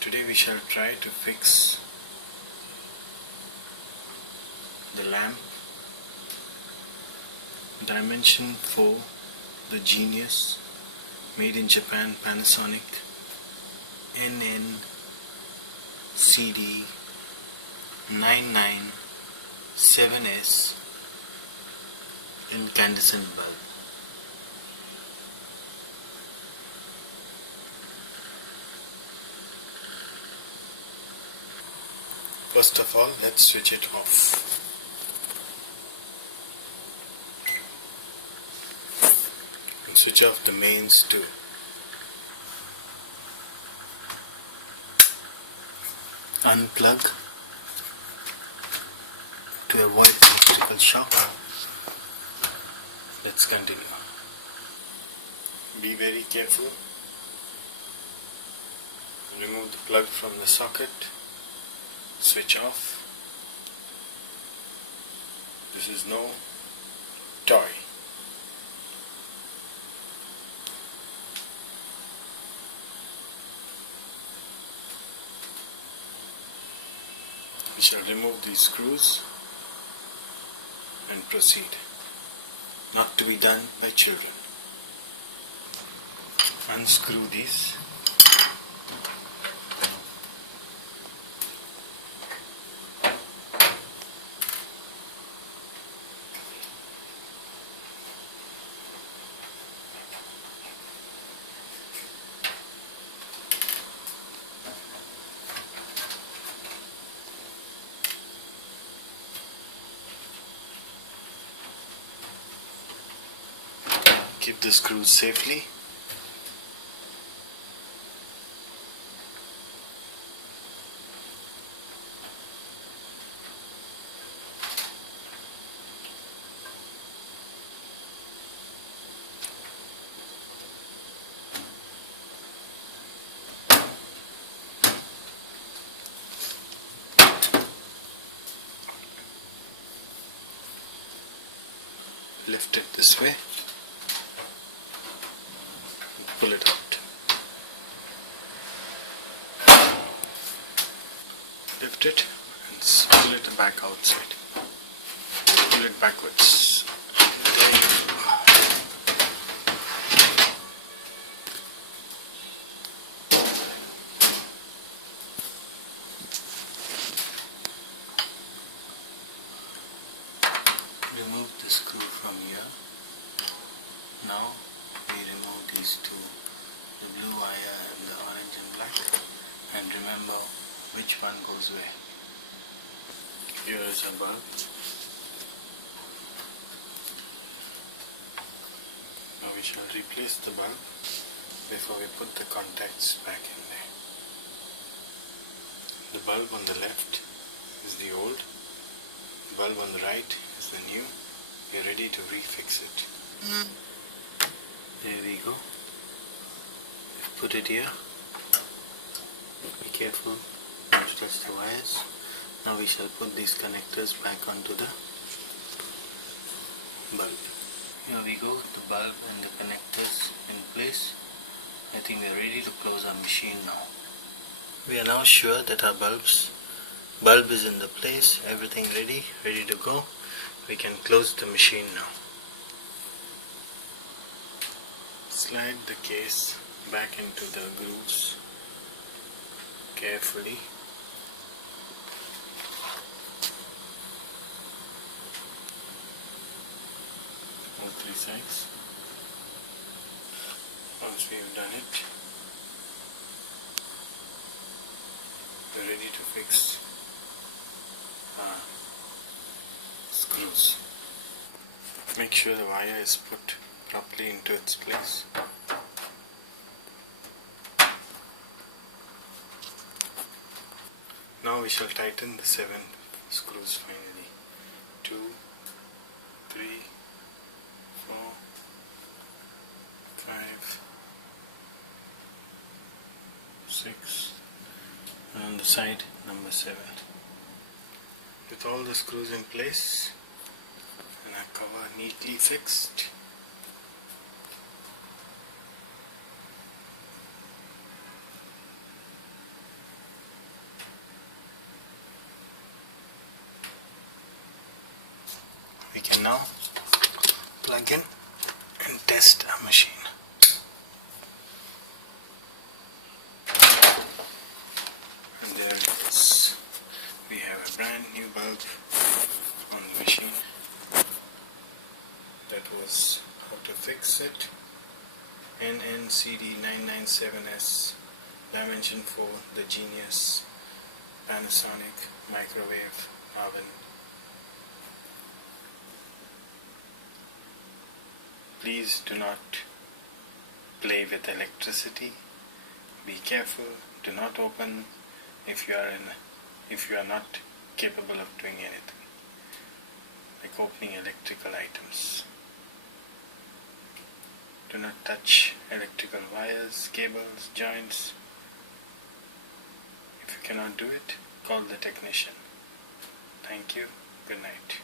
Today we shall try to fix the lamp dimension 4, the Genius, made in Japan, Panasonic, NNCD 997S incandescent bulb. First of all, let's switch it off. And switch off the mains too. Unplug to avoid electrical shock. Let's continue. Be very careful. Remove the plug from the socket. Switch off. This is no toy. We shall remove these screws and proceed. Not to be done by children. Unscrew these. Keep the screws safely. Lift it this way. Pull it out. Lift it and pull it back outside. Pull it backwards. Remove the screw from here. Now we remove these two, the blue wire and the orange and black, and remember which one goes where. Here is a bulb. Now we shall replace the bulb before we put the contacts back in there. The bulb on the left is the old, the bulb on the right is the new. We are ready to refix it. There we go. Put it here. Be careful not to touch the wires. Now we shall put these connectors back onto the bulb. Here we go, the bulb and the connectors in place. I think we are ready to close our machine now. We are now sure that our bulb is in the place, everything ready to go. We can close the machine now. Slide the case back into the grooves carefully. All three sides. Once we have done it, we are ready to fix screws. Make sure the wire is put properly into its place. Now we shall tighten the 7 screws finally. 2, 3, 4, 5, 6, and on the side number 7. With all the screws in place and our cover neatly fixed, We can now plug in and test our machine. And there it is. We have a brand new bulb on the machine. That was how to fix it. NNCD997S, dimension for the Genius Panasonic microwave oven. Please do not play with electricity. Be careful. Do not open if you are not capable of doing anything, like opening electrical items. Do not touch electrical wires, cables, joints. If you cannot do it, call the technician. Thank you. Good night.